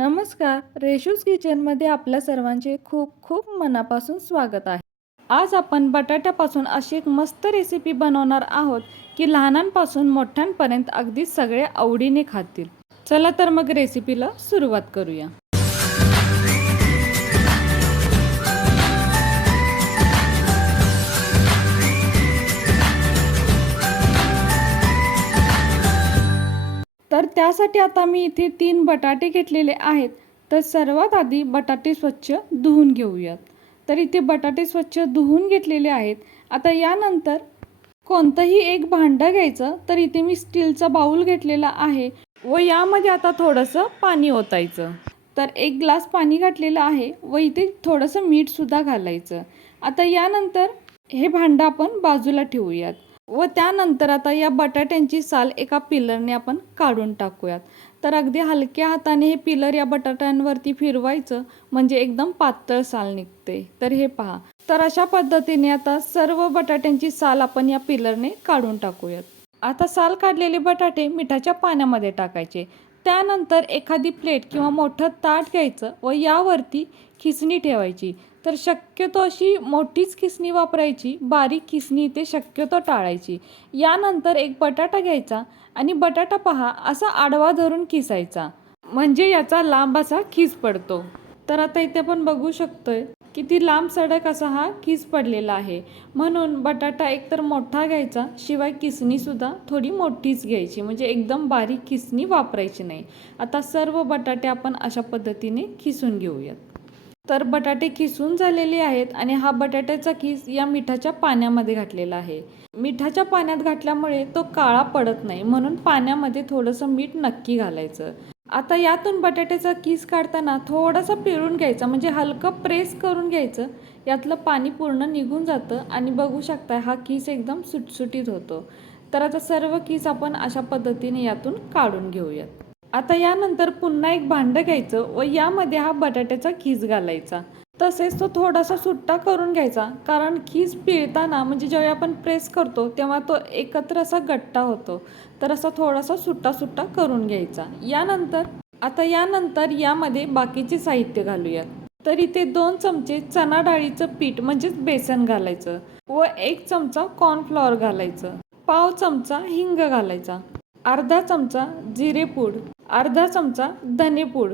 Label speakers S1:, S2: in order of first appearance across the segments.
S1: नमस्कार रेशूज किचनमध्ये आपल्या सर्वांचे खूप खूप मनापासून स्वागत आहे. आज आपण बटाट्यापासून अशी एक मस्त रेसिपी बनवणार आहोत की लहानांपासून मोठ्यांपर्यंत अगदी सगळे आवडीने खातील. चला तर मग रेसिपीला सुरुवात करूया. तर त्यासाठी आता मी इथे तीन बटाटे घेतलेले आहेत. तर सर्वात आधी बटाटे स्वच्छ धुवून घेऊयात. तर इथे बटाटे स्वच्छ धुवून घेतलेले आहेत. आता यानंतर कोणतंही एक भांडं घ्यायचं तर इथे मी स्टीलचा बाऊल घेतलेला आहे व यामध्ये आता थोडंसं पाणी ओतायचं. तर एक ग्लास पाणी घातलेलं आहे व इथे थोडंसं मीठसुद्धा घालायचं. आता यानंतर हे भांडं आपण बाजूला ठेवूयात. व त्यानंतर आता या बटाट्यांची साल एका पिलरने आपण काढून टाकूयात. तर अगदी हलक्या हाताने हे पिलर या बटाट्यांवरती फिरवायचं म्हणजे एकदम पातळ साल निघते. तर हे पहा. तर अशा पद्धतीने आता सर्व बटाट्यांची साल आपण या पिलरने काढून टाकूयात. आता साल काढलेले बटाटे मिठाच्या पाण्यामध्ये टाकायचे. त्यानंतर एखादी प्लेट किंवा मोठं ताट घ्यायचं व यावरती खिसणी ठेवायची. तर शक्यतो अशी मोठीच खिसणी वापरायची बारीक खिसणी ते शक्यतो टाळायची. यानंतर एक बटाटा घ्यायचा आणि बटाटा पहा असा आडवा धरून खिसायचा. म्हणजे याचा लांब असा खिस पडतो. तर आता इथे आपण बघू शकतोय किती लांब सडक असा हा किस पडलेला आहे. म्हणून बटाटा एकतर मोठा घ्यायचा शिवाय किसणीसुद्धा थोडी मोठीच घ्यायची. म्हणजे एकदम बारीक किसणी वापरायची नाही. आता सर्व बटाटे आपण अशा पद्धतीने खिसून घेऊयात. तर बटाटे खिसून झालेले आहेत आणि हा बटाट्याचा खिस या मिठाच्या पाण्यामध्ये घातलेला आहे. मिठाच्या पाण्यात घातल्यामुळे तो काळा पडत नाही. म्हणून पाण्यामध्ये थोडंसं मीठ नक्की घालायचं. आता यातून बटाट्याचा किस काढताना थोडासा पिळून घ्यायचा म्हणजे हलकं प्रेस करून घ्यायचं. यातलं पाणी पूर्ण निघून जातं आणि बघू शकता हा किस एकदम सुटसुटीत होतो. तर आता सर्व किस आपण अशा पद्धतीने यातून काढून घेऊयात. आता यानंतर पुन्हा एक भांडं घ्यायचं व यामध्ये हा बटाट्याचा किस घालायचा. तसेच तो थोडासा सुट्टा करून घ्यायचा. कारण खीस पिळताना म्हणजे जेव्हा आपण प्रेस करतो तेव्हा तो एकत्र असा गट्टा होतो. तर असा थोडासा सुट्टा सुट्टा करून घ्यायचा. यानंतर आता यानंतर यामध्ये बाकीचे साहित्य घालूयात तर इथे दोन चमचे चणा डाळीचं पीठ म्हणजेच बेसन घालायचं व एक चमचा कॉर्नफ्लॉवर घालायचं. पाव चमचा हिंग घालायचा. अर्धा चमचा जिरेपूड. अर्धा चमचा धनेपूड.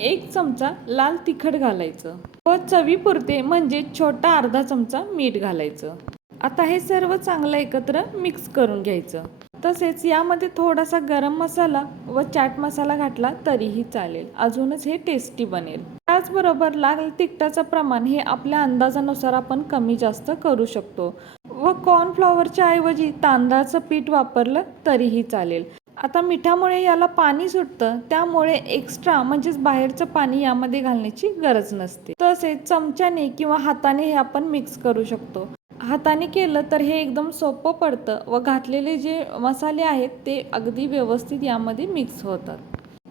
S1: एक चमचा लाल तिखट घालायचं. व चवीपुरते म्हणजे छोटा अर्धा चमचा मीठ घालायचं. आता हे सर्व चांगलं एकत्र मिक्स करून घ्यायचं. तसेच यामध्ये थोडासा गरम मसाला व चाट मसाला घातला तरीही चालेल. अजूनच हे टेस्टी बनेल. त्याचबरोबर लाल तिखटाचं प्रमाण हे आपल्या अंदाजानुसार आपण कमी जास्त करू शकतो. व कॉर्नफ्लॉवरच्या ऐवजी तांदळाचं पीठ वापरलं तरीही चालेल. आता मिठामुळे याला पाणी सुटतं त्यामुळे एक्स्ट्रा म्हणजेच बाहेरचं पाणी यामध्ये घालण्याची गरज नसते. तसेच चमच्याने किंवा हाताने हे आपण मिक्स करू शकतो. हाताने केलं तर हे एकदम सोपं पडतं व घातलेले जे मसाले आहेत ते अगदी व्यवस्थित यामध्ये मिक्स होतात.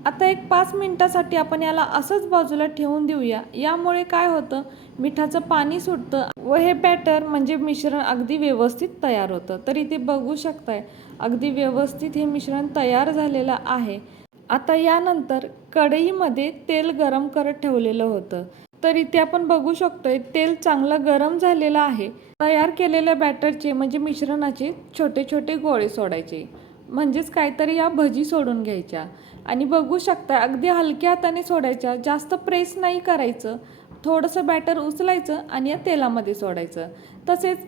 S1: आता एक पाच मिनटासाठी आपण याला असंच बाजूला ठेवून देऊया. यामुळे काय होतं? मिठाचं पाणी सुटतं व हे बॅटर म्हणजे मिश्रण अगदी व्यवस्थित तयार होतं. तर इथे बघू शकताय अगदी व्यवस्थित हे मिश्रण तयार झालेलं आहे. आता यानंतर कढईमध्ये तेल गरम करत ठेवलेलं होतं. तर इथे आपण बघू शकतोय तेल चांगलं गरम झालेलं आहे. तयार केलेल्या बॅटरचे म्हणजे मिश्रणाचे छोटे छोटे गोळे सोडायचे. म्हणजेच काहीतरी या भजी सोडून घ्यायच्या. आणि बघू शकता अगदी हलक्या हाताने सोडायच्या जास्त प्रेस नाही करायचं थोडंसं बॅटर उचलायचं आणि या तेलामध्ये सोडायचं. तसेच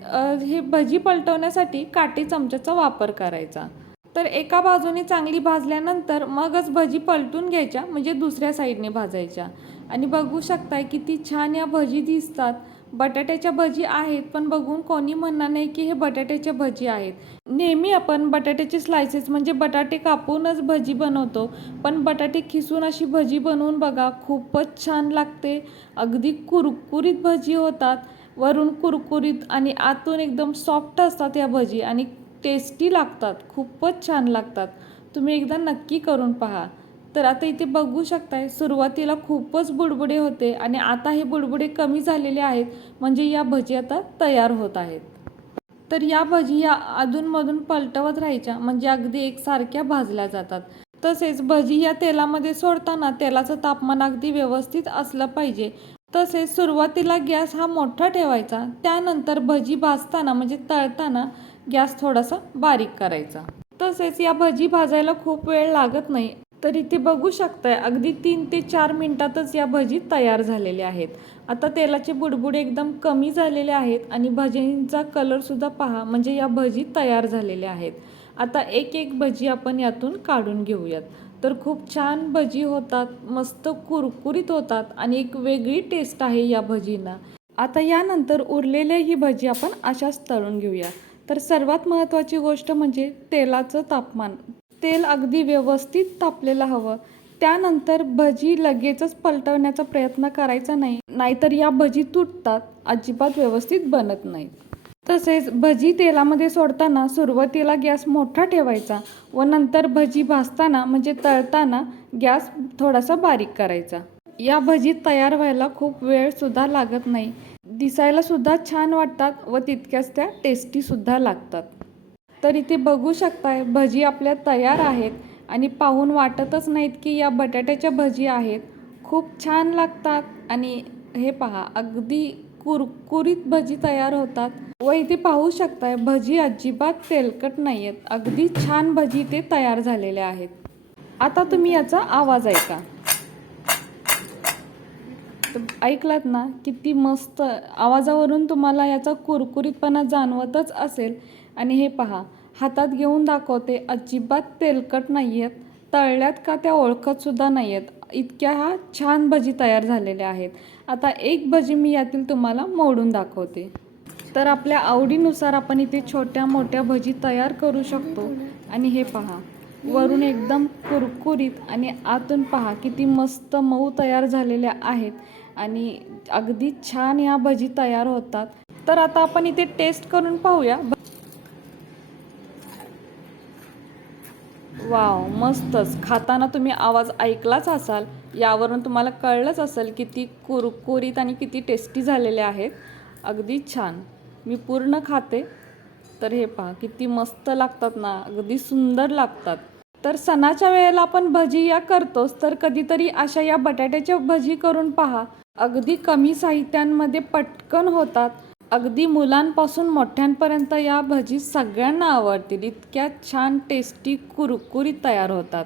S1: हे भजी पलटवण्यासाठी काटे चमच्याचा वापर करायचा. तर एका बाजूने चांगली भाजल्यानंतर मगच भजी पलटून घ्यायच्या म्हणजे दुसऱ्या साईडने भाजायच्या. आणि बघू शकताय किती छान या भजी दिसतात. बटाट्याच्या भजी आहेत पण बघून कोणी म्हणणार नाही की हे बटाट्याच्या भजी आहेत. नेहमी आपण बटाट्याचे स्लायसेस म्हणजे बटाटे कापूनच भजी बनवतो पण बटाटे खिसून अशी भजी बनवून बघा खूपच छान लागते. अगदी कुरकुरीत भजी होतात. वरून कुरकुरीत आणि आतून एकदम सॉफ्ट असतात या भजी आणि टेस्टी लागतात खूपच छान लागतात. तुम्ही एकदा नक्की करून पहा. तर आता इथे बघू शकताय सुरुवातीला खूपच बुडबुडे होते आणि आता हे बुडबुडे कमी झालेले आहेत. म्हणजे या भजी आता तयार होत आहेत. तर या भजी या अधूनमधून पलटवत राहायच्या. म्हणजे अगदी एकसारख्या भाजल्या जातात. तसेच भजी या तेलामध्ये सोडताना तेलाचं तापमान अगदी व्यवस्थित असलं पाहिजे. तसेच सुरुवातीला गॅस हा मोठा ठेवायचा. त्यानंतर भजी भाजताना म्हणजे तळताना गॅस थोडासा बारीक करायचा. तसेच या भजी भाजायला खूप वेळ लागत नाही. तर इथे बघू शकताय. अगदी तीन ते चार मिनटातच या भजी तयार झालेल्या आहेत. आता तेलाचे बुडबुडे एकदम कमी झालेले आहेत आणि भजींचा कलरसुद्धा पहा म्हणजे या भजी तयार झालेल्या आहेत. आता एक एक भजी आपण यातून काढून घेऊयात. तर खूप छान भजी होतात मस्त कुरकुरीत होतात आणि एक वेगळी टेस्ट आहे या भजींना. आता यानंतर उरलेल्या ही भजी आपण अशाच तळून घेऊया. तर सर्वात महत्त्वाची गोष्ट म्हणजे तेलाचं तापमान. तेल अगदी व्यवस्थित तापलेलं हवं. त्यानंतर भजी लगेचच पलटवण्याचा प्रयत्न करायचा नाही. नाहीतर या भजी तुटतात अजिबात व्यवस्थित बनत नाहीत. तसेच भजी तेलामध्ये सोडताना सुरुवातीला गॅस मोठा ठेवायचा व नंतर भजी भाजताना म्हणजे तळताना गॅस थोडासा बारीक करायचा. या भजी तयार व्हायला खूप वेळसुद्धा लागत नाही. दिसायला सुद्धा छान वाटतात व तितक्याच त्या टेस्टीसुद्धा लागतात. तर इथे बघू शकताय भजी आपल्या तयार आहेत आणि पाहून वाटतच नाहीत की या बटाट्याच्या भजी आहेत. खूप छान लागतात आणि हे पहा अगदी कुरकुरीत भजी तयार होतात. व इथे पाहू शकताय भजी अजिबात तेलकट नाही आहेत अगदी छान भजी ते तयार झालेल्या आहेत. आता तुम्ही याचा आवाज ऐका. ऐकलात ना किती मस्त आवाजावरून तुम्हाला याचा कुरकुरीतपणा जाणवतच असेल. आणि हे पहा हातात घेऊन दाखवते अजिबात तेलकट नाही आहेत तळल्यात का त्या ओळखतसुद्धा नाही आहेत इतक्या हा छान भजी तयार झालेल्या आहेत. आता एक भजी मी यातील तुम्हाला मोडून दाखवते. तर आपल्या आवडीनुसार आपण इथे छोट्या मोठ्या भजी तयार करू शकतो. आणि हे पहा वरून एकदम कुरकुरीत आणि आतून पहा किती मस्त मऊ तयार झालेल्या आहेत. आणि अगदी छान या भजी तयार होतात. तर आता आपण इथे टेस्ट करून पाहूया. वाव मस्तच. खाताना तुम्ही आवाज ऐकलाच असाल यावरून तुम्हाला कळलंच असेल किती कुरकुरीत आणि किती टेस्टी झालेले आहेत. अगदी छान. मी पूर्ण खाते. तर हे पहा किती मस्त लागतात ना अगदी सुंदर लागतात. तर सणाच्या वेळेला आपण भजी या करतोच तर कधीतरी अशा या बटाट्याच्या भजी करून पहा. अगदी कमी साहित्यांमध्ये पटकन होतात. अगदी मुलांपासून मोठ्यांपर्यंत या भजी सगळ्यांना आवडतील. इतक्या छान टेस्टी कुरकुरीत तयार होतात.